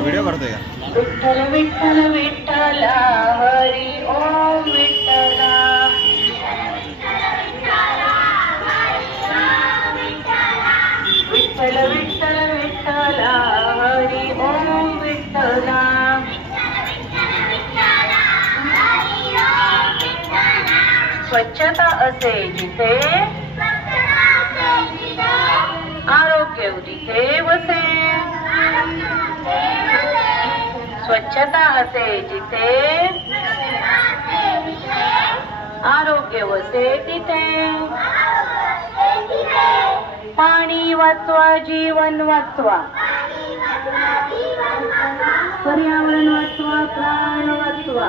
Video करतोय का? विठ्ठल विठ्ठल विठ्ठला स्वच्छता असे जिथे आरोग्य तिथे वसे. स्वच्छता असे जिथे आरोग्य वसे तिथे. पाणी वाचवा जीवन वाचवा. पर्यावरण वाचवा प्राण वाचवा.